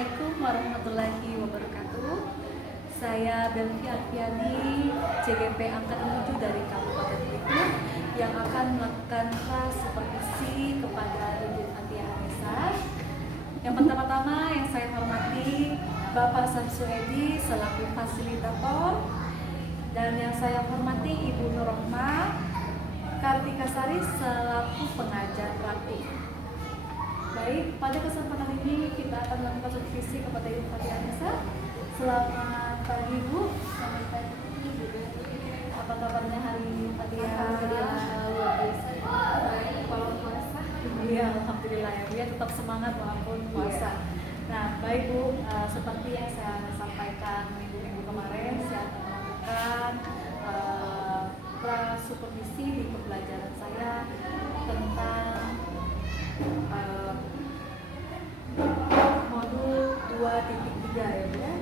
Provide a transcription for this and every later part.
Assalamualaikum warahmatullahi wabarakatuh. Saya Belvi Alfiani, CGP Angkatan 7 dari Kabupaten Belitung yang akan melakukan kelas supervisi kepada Ibu Fatia Anissa. Yang pertama-tama yang saya hormati Bapak Samsu Edi selaku fasilitator, dan yang saya hormati Ibu Nurrohma Kartika Sari selaku pengajar praktik. Baik, pada kesempatan ini kita akan melakukan supervisi kepada Ibu Fatia Anissa. Selamat pagi Bu. Selamat pagi Ibu. Apa kabarnya hari ini Fatia? Luar biasa baik walau puasa. Iya, alhamdulillah ya. Dia tetap semangat walaupun puasa. Nah, baik Bu, seperti yang saya sampaikan minggu-minggu kemarin, saya akan melakukan supervisi di pembelajaran saya tentang modul 2.3 ya,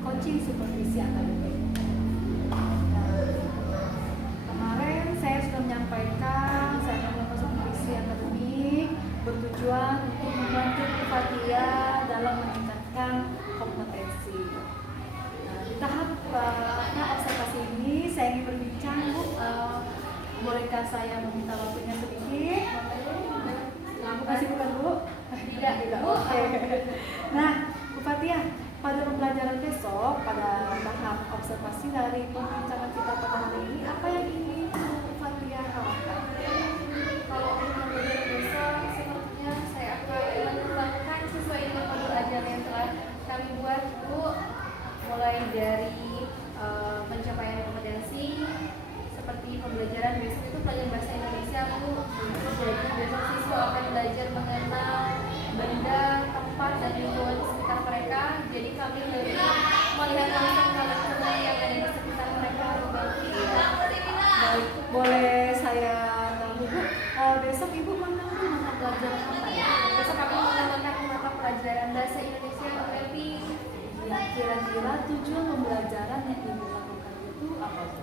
coaching supervisi akademik. Kemarin saya sudah menyampaikan saya akan melakukan supervisi akademik bertujuan untuk membantu Fatia dalam meningkatkan kompetensi. Di tahap observasi ini saya ingin berbincang Bu, bolehkah saya meminta waktunya sedikit? Masih bukan Bu? Tidak. Oke. Nah, Bu Fatia, pada pembelajaran besok, pada tahap observasi dari pembincangan kita pada hari ini, apa yang ingin Bu Fatia harapkan? Kalau untuk pembelajaran besok, sepertinya saya akan melakukan sesuai dengan modul ajar yang telah kami buat Bu, mulai dari pencapaian kompetensi. Seperti pembelajaran besok itu pelajaran bahasa Indonesia Bu. Jadi besok siswa akan belajar mengenal benda, tempat, dan lingkungan di sekitar mereka. Jadi kami lebih melihat langsung hal-hal yang ada di sekitar mereka. Baik, boleh saya tahu Bu, besok Ibu mengambil mata pelajaran apa ya? Besok kami menggunakan mata pelajaran bahasa Indonesia lebih. Ya, kira-kira tujuan pembelajaran yang Ibu lakukan itu apa Bu?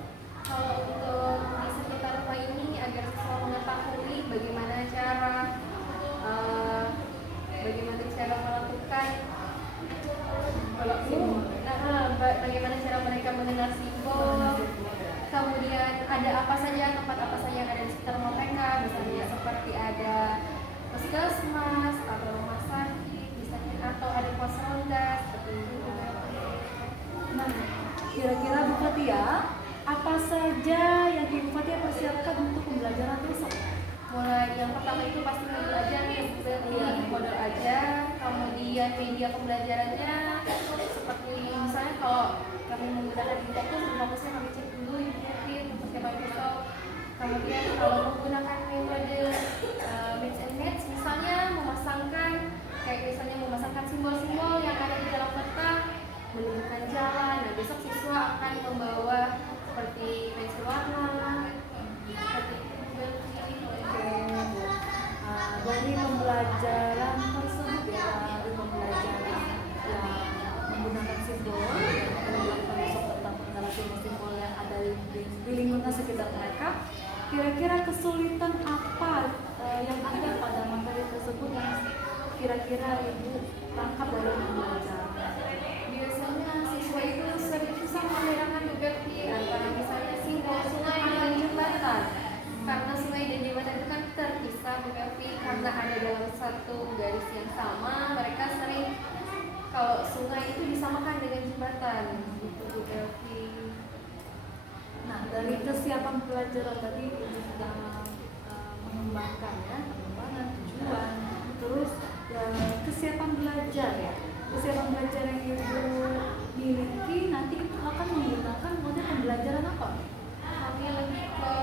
Kalau untuk di sekitar rumah ini agar siswa mengetahui bagaimana cara melakukan bagaimana cara mereka mengenal simbol, kemudian ada apa saja, tempat apa saja yang ada di sekitar rumah mereka, misalnya seperti ada puskesmas atau rumah sakit, misalnya atau ada pos ronda seperti itu. Nah, kira-kira Bu Fatia, apa saja yang Ibu Fatia persiapkan untuk pembelajaran besok? Mulai yang pertama itu pasti modul ajar nih, modul ajar, kemudian media pembelajarannya seperti misalnya kalau kami menggunakan fokusnya kami cek dulu untuk persiapan besok. Kemudian kalau menggunakan metode mix and match, misalnya memasangkan simbol-simbol yang ada di dalam peta, menunjukkan jalan. Nah, besok siswa akan membawa seperti pensil warna, seperti dari pembelajaran tersebut ya, dari pembelajaran yang menggunakan simbol yang akan dilakukan besok tentang pengenalan simbol-simbol yang ada di lingkungan sekitar mereka, kira-kira kesulitan apa yang ada pada materi tersebut yang kira-kira Ibu tangkap dari pembelajaran? biasanya siswa itu sering susah membedakan antara misalnya simbol sungai dan jembatan, karena sungai dan jembatan itu kan terpisah karena ada dalam satu garis yang sama. Mereka sering kalau sungai itu disamakan dengan jembatan gitu Bu Belvi. Nah, dari kesiapan pelajaran tadi Ibu sudah mengembangkan ya, pengembangan tujuan, terus kesiapan belajar ya. Kesiapan belajar yang Ibu miliki nanti itu akan menggunakan model pembelajaran apa? Kami lebih ke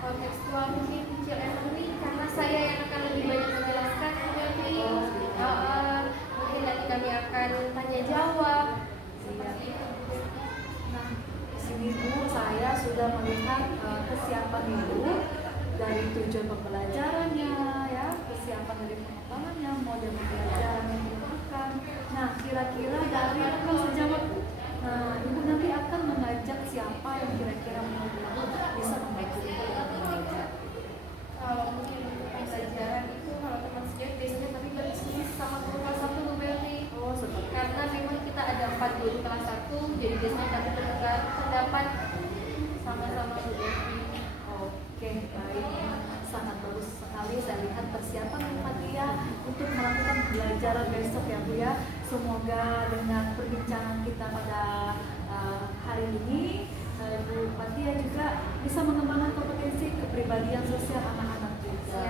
kontekstual, mungkin kecil learning, karena saya yang akan lebih banyak menjelaskan Bu Belvi. Mungkin nanti kami akan tanya jawab seperti itu. Nah, di sini Bu, saya sudah melihat kesiapan Ibu dari tujuan pembelajarannya ya, kesiapan dari pengembangannya, model pembelajaran yang dilakukan. Nah, kira-kira dari rekan sejawat Bu, nah Ibu nanti akan mengajak siapa yang kira-kira menurut Ibu bisa membantu Ibu dalam belajar? Kalau mungkin untuk pembelajaran itu, kalau teman sejawat biasanya kami berdiskusi sama guru kelas 1 Bu Belvi. pembelajaran besok ya Bu ya. Semoga dengan perbincangan kita pada hari ini Bu Fatia juga bisa mengembangkan kompetensi kepribadian sosial anak-anak juga.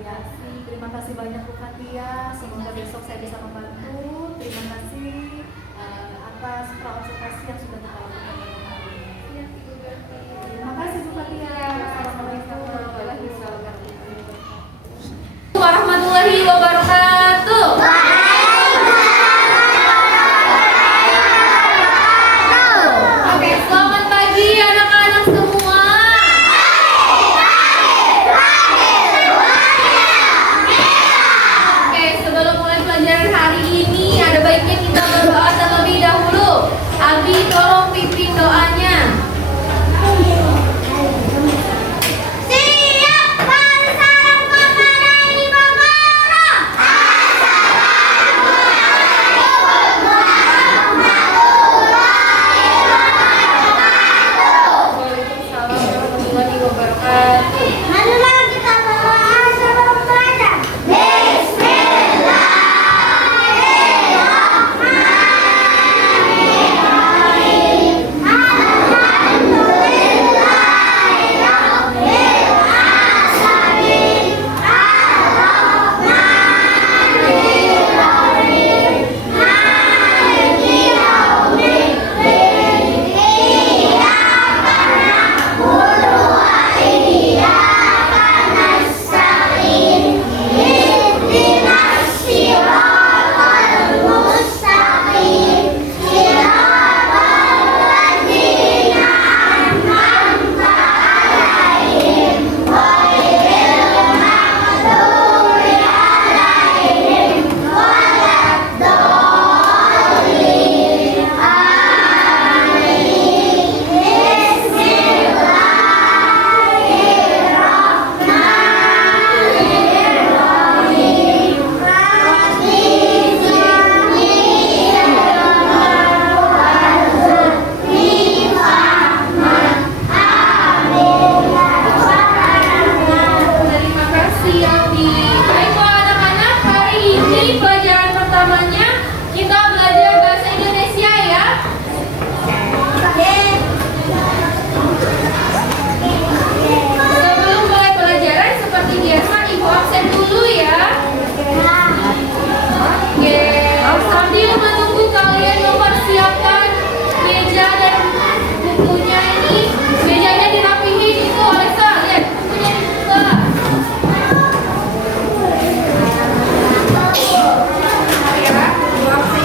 Ya, terima kasih banyak Bu Fatia. Semoga besok saya bisa membantu. Terima kasih atas praobservasi yang sudah kita lakukan pada hari ini. Terima kasih Bu Fatia. Assalamualaikum warahmatullahi wabarakatuh. Warahmatullahi wabarakatuh. Oke, selamat pagi anak-anak semua. Oke, sebelum mulai pelajaran hari ini, ada baiknya kita berdoa terlebih dahulu. Abi, tolong pimpin doanya. Waalaikumsalam warahmatullahi wabarakatuh. Marilah kita berdoa sebelum belajar. Terima kasih Abi. Baiklah anak-anak, hari ini pelajaran pertamanya kita belajar bahasa Indonesia ya. Sebelum mulai pelajaran seperti biasa Ibu absen dulu ya. Oke, sambil menunggu kalian mempersiapkan meja dan bukunya ini, mejanya dirapihin itu Alisa, lihat bukunya dibuka. Ya, Ibu absen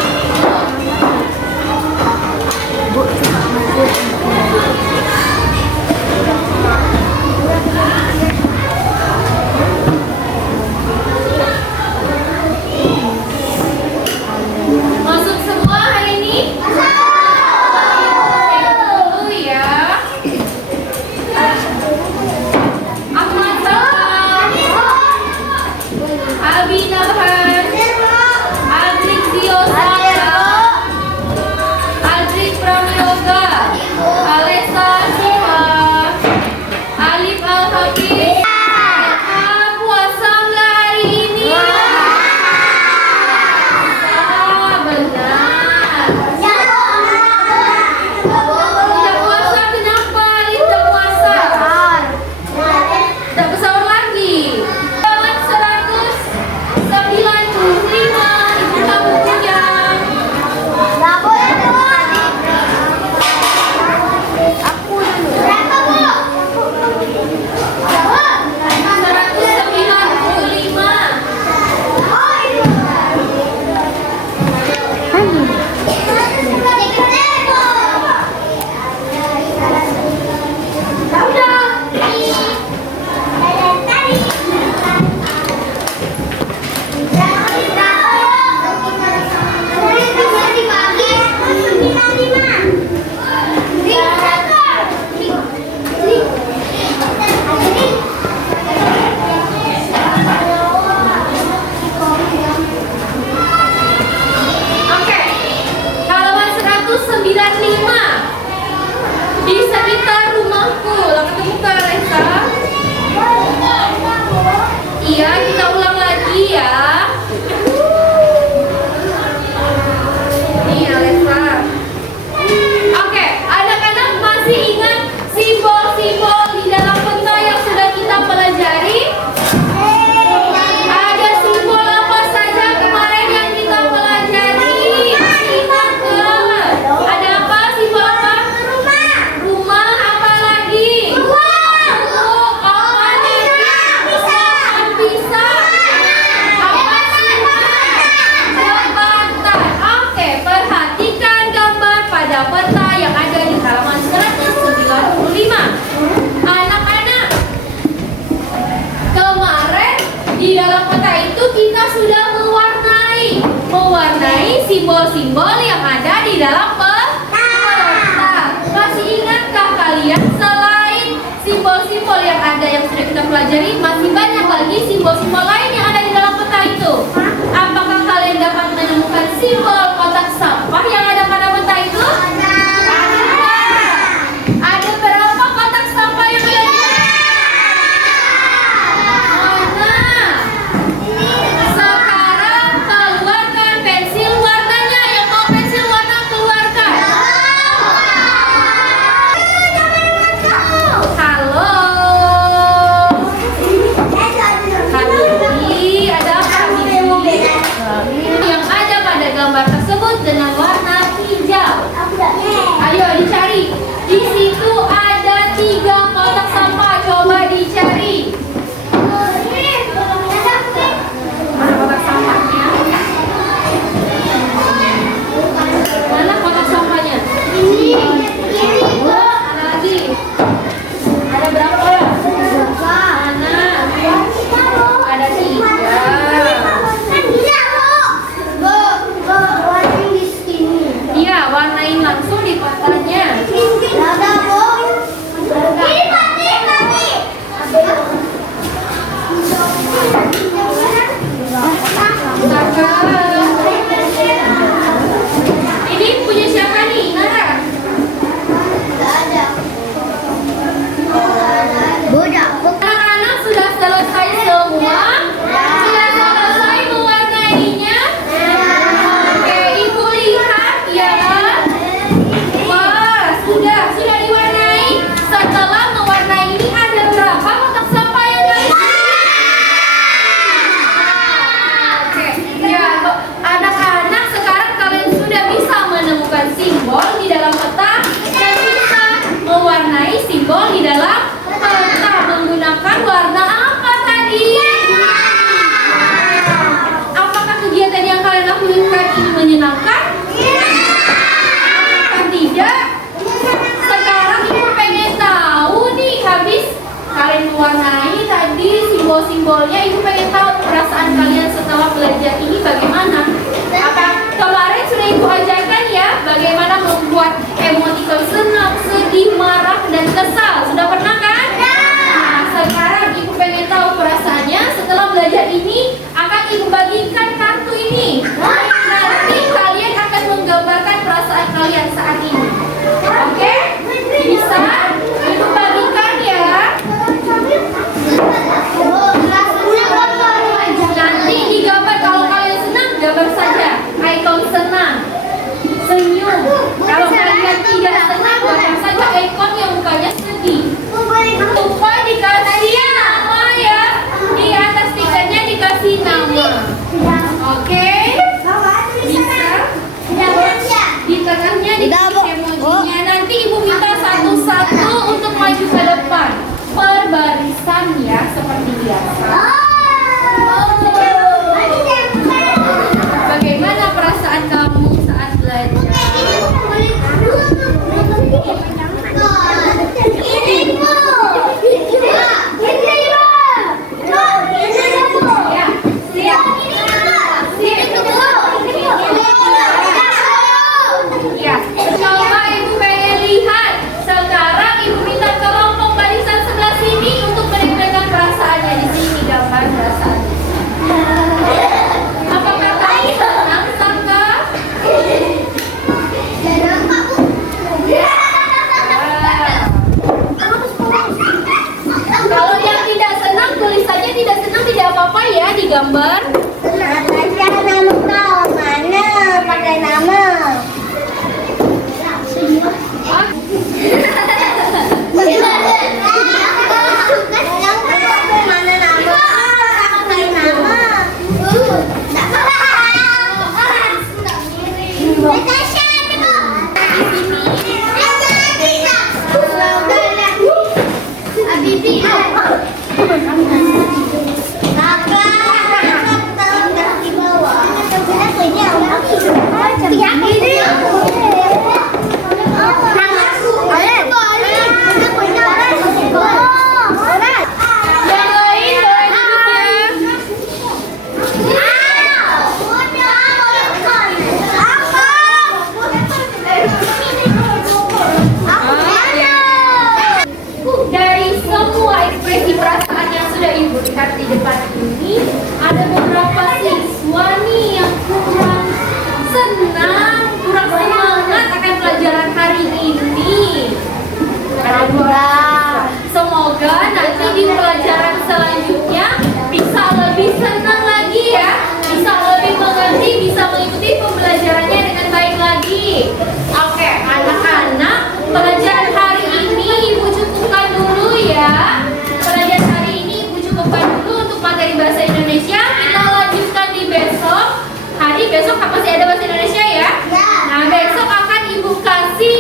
simbol-simbol yang ada di dalam peta. Masih ingatkah kalian selain simbol-simbol yang ada yang sudah kita pelajari, masih banyak lagi simbol-simbol lain yang ada di dalam peta itu? Apakah kalian dapat menemukan simbol kotak sampah yang ada pada peta itu? Ada berapa kotak sampah yang ada di mana? Sekarang keluarkan pensil warnanya. Yang mau pensil warna keluarkan. Halo. Habibi, ada apa Habibi? Yang ada pada gambar tersebut dengan warna hijau. Ayo dicari. Di situ ada 3 kotak sampah. Coba dicari. Mana kotak sampahnya? Mana kotak sampahnya? Mana lagi? Ada berapa ya? Mana? Ada 3. Iya, warnain langsung di petanya. Ini punya siapa nih? Nara? Anak-anak sudah selesai semua? Sudah selesai mewarnainya? Oke, ibu lihat ya. Wah, sudah diwarnai. Setelah mewarnai ini ada berapa kotak sampah yang lain? Oke, ya anak-anak sekarang kalian sudah bisa menemukan simbol di dalam peta dan bisa mewarnai simbol di dalam peta menggunakan warna apa tadi? Apakah kegiatan yang kalian lakukan ini menyenangkan? Apakah tidak? Sekarang ibu pengen tahu nih, habis kalian mewarnai tadi simbol-simbolnya, ibu pengen tahu perasaan kalian setelah belajar ini bagaimana? Apa kemarin sudah ibu ajarkan ya bagaimana membuat emoticon senang, sedih, marah, dan kesal? Sudah pernah kan? Nah, sekarang ibu pengen tahu perasaannya setelah belajar ini. Akan ibu bagikan kartu ini. Nanti kalian di depan ini ada beberapa siswa nih yang kurang senang, kurang semangat akan pelajaran hari ini. Semoga nanti di pelajaran selanjutnya bisa lebih senang lagi ya, bisa lebih mengerti, bisa mengikuti pembelajarannya dengan baik lagi. Oke, anak-anak, pelajaran hari ini Ibu cukupkan dulu ya. Pelajaran hari ini Ibu cukupkan dulu untuk materi bahasa Indonesia. Kita lanjutkan di besok. Hari besok masih ada bahasa Indonesia ya? Nah, besok akan Ibu kasih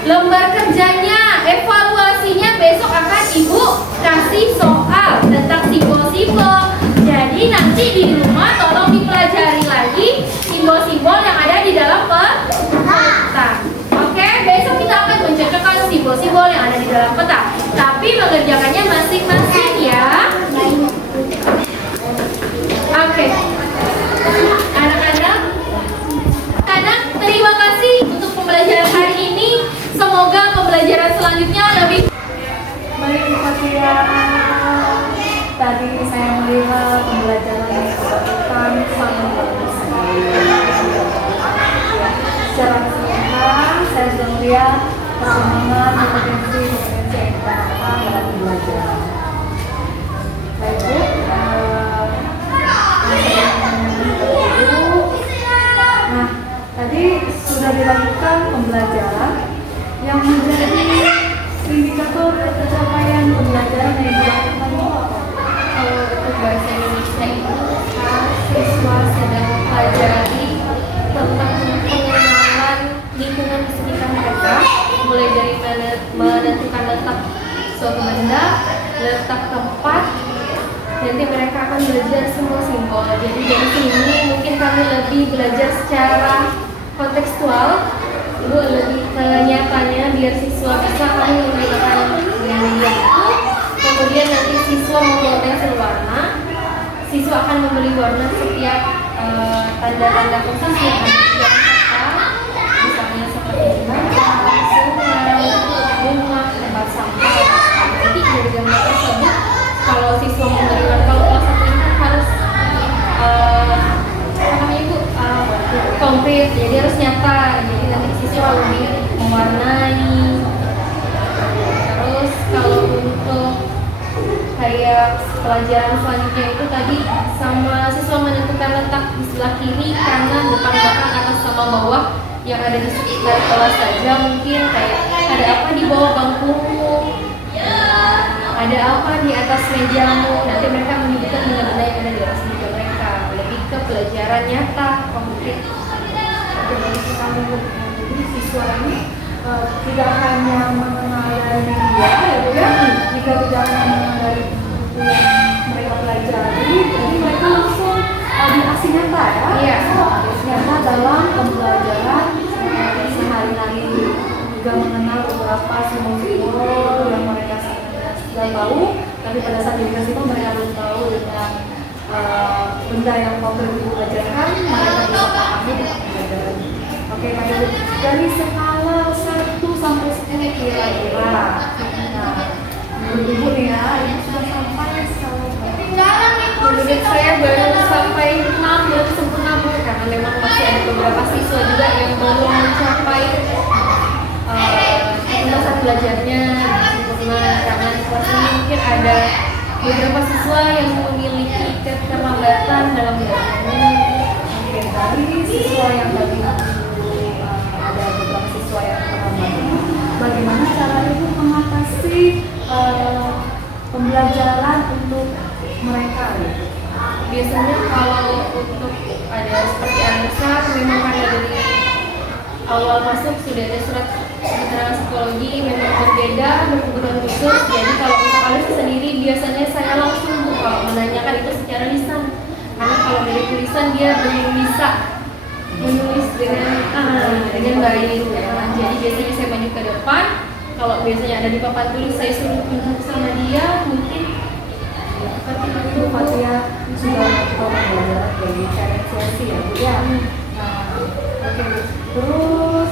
lembar kerjanya, evaluasinya besok akan Ibu kasih soal tentang simbol-simbol. Jadi nanti di rumah tolong dipelajari lagi simbol-simbol yang ada di dalam peta. Oke, besok kita akan mencocokkan simbol-simbol yang ada di dalam peta. Tapi mengerjakannya masing-masing ya. Oke. Anak-anak, terima kasih untuk pembelajaran hari ini. Semoga pembelajaran selanjutnya lebih Baik, Fatia. Tadi saya melihat pembelajaran yang dilakukan sangat bagus sekali. Secara keseluruhan, saya sudah melihat perkembangan kompetensi yang didapatkan dalam pembelajaran. Baik, Bu. Nah, tadi sudah dilakukan pembelajaran yang menjadi indikator pencapaian pembelajaran yang dilakukan kalau untuk bahasa Indonesia itu siswa sedang mempelajari tentang pengenalan lingkungan di sekitar mereka, mulai dari menentukan letak suatu benda, letak tempat. Nanti mereka akan belajar semua simbol. Jadi dari sini mungkin kami lebih belajar secara kontekstual, Ibu lebih ke nyatanya biar siswa bisa kami menggunakan media itu. Kemudian nanti siswa membuat pensil warna. Siswa akan membeli warna setiap tanda-tanda khusus yang ada di dalam peta. Misalnya seperti jembatan, sungai, rumah, tempat sampah. Nanti dari gambar tersebut, kalau siswa membeli warna, kalau kelas 1 ini kan harus konkret, jadi harus nyata. Jadi nanti siswa lebih mewarnai. Terus kalau untuk kayak pelajaran selanjutnya itu tadi sama siswa menentukan letak di sebelah kiri, kanan, depan, belakang, atas sama bawah yang ada di sekitar kelas saja. Mungkin kayak ada apa di bawah bangkumu, ada apa di atas mejamu. Nanti mereka menyebutkan benda-benda yang ada di atas meja mereka. Lebih ke pelajaran nyata, konkret. Jadi siswa ini tidak hanya mengenal dari media, ya, jika tidak hanya mengenal dari buku yang mereka pelajari, jadi mereka langsung dikasih nyata ya, Iya. nyata dalam pembelajaran sehari-hari, juga mengenal beberapa simbol-simbol yang mereka sudah tahu, tapi pada saat dikasih itu mereka belum tahu dengan benda yang konkret dipelajarkan, mereka bisa pahami dengan pelajaran. Oke, Pak Ibu, dari skala 1 sampai 10 kira-kira. Nah, menurut Ibu nih ya, Ibu sudah sampai skala berapa? Menurut saya baru sampai 6 belum sempurna Bu, karena memang masih ada beberapa siswa juga yang belum mencapai tuntutan belajarnya sempurna, karena di kelas ini mungkin ada beberapa siswa yang memiliki keterlambatan dalam belajarnya. Oke, dari siswa yang tadi ada beberapa siswa yang terlambat. Bagaimana cara Ibu mengatasi pembelajaran untuk mereka? Biasanya kalau untuk ada seperti Anissa, memang karena dari awal masuk sudah ada surat keterangan psikologi, memang berbeda, berkebutuhan khusus. Jadi kalau untuk Anissa sendiri biasanya saya langsung menanyakan itu secara lisan, karena kalau dari tulisan dia belum bisa menulis dengan baik. Jadi biasanya saya maju ke depan. Kalau biasanya ada di papan tulis, saya suruh tunjuk sama dia, mungkin Seperti itu, Fatia sudah melakukan pembelajaran dari diferensiasi ya, Bu ya. Nah, oke. Terus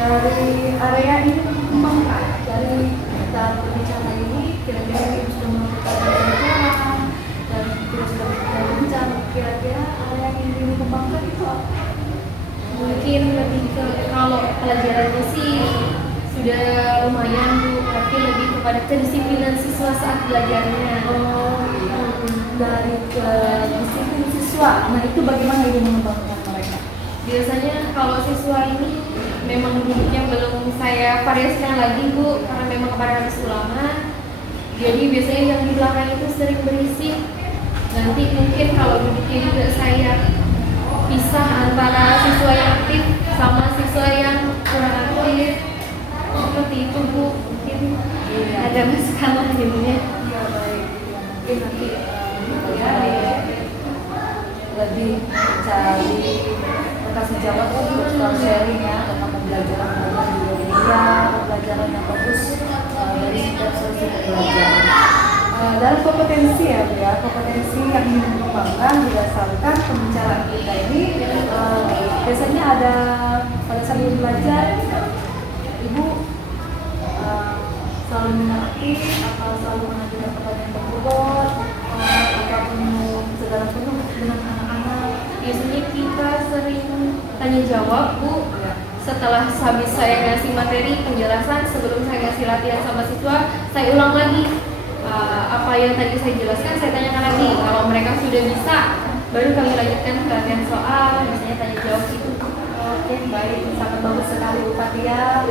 dari area ini kembangkan dari dalam berbicara ini, kira-kira Ibu sudah melakukan pembelajaran yang ingin dikembangkan itu apa? Mungkin lebih ke kalau pelajarannya sih sudah lumayan Bu, tapi lebih kepada kedisiplinan siswa saat belajarnya. Dari ke disiplin siswa, nah itu bagaimana ibu mengembangkan mereka? Biasanya kalau siswa ini memang duduknya belum saya variasikan lagi Bu, karena memang pada habis ulangan. Jadi biasanya yang di belakang itu sering berisik. Nanti mungkin kalau duduknya juga saya pisah antara siswa yang aktif sama siswa yang kurang aktif. Seperti itu Bu, mungkin ada masukan lah jadinya. Ya baik, ya, mungkin nanti lebih cari kasih jawab untuk sharing ya tentang pembelajaran juga pembelajaran yang bagus dari setiap sesi pembelajaran. Dalam kompetensi ya Bu ya, kompetensi yang ingin dikembangkan berdasarkan pembicaraan kita ini biasanya ada pada saat belajar Ibu selalu mengerti atau selalu mengajukan pertanyaan tersebut ataupun sedang penuh dengan anak-anak. Biasanya kita sering tanya jawab Bu. Setelah habis saya ngasih materi penjelasan, sebelum saya ngasih latihan sama siswa, saya ulang lagi apa yang tadi saya jelaskan, saya tanyakan lagi. Kalau mereka sudah bisa, baru kami lanjutkan ke latihan soal, misalnya tanya jawab itu. Oke, baik, sangat bagus sekali Bu Fatia.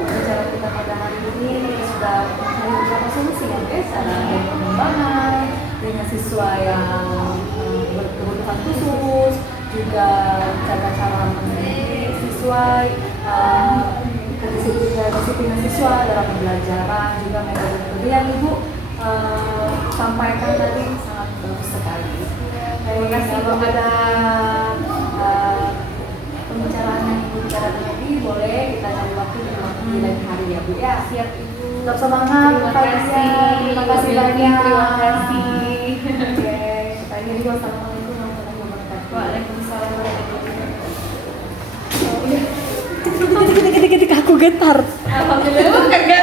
Bicara kita pada hari ini sudah mencari beberapa solusi ya guys, ada pengembangan dengan siswa yang berkebutuhan khusus, juga cara mendidik siswa, kedisiplinan siswa dalam pembelajaran, juga metode yang Ibu sampaikan tadi sangat bagus sekali. Terima kasih. Kalau ada pembicaraan yang Ibu bicarakan tadi, boleh kita cari waktu di lain hari ya Bu ya. Siap Ibu. Tetap semangat. Terima kasih. Terima kasih banyak. Terima kasih. Oke, kita akhiri. Wassalamualaikum warahmatullahi wabarakatuh. Waalaikumsalam warahmatullahi wabarakatuh. Ketika aku getar. Alhamdulillah, kagak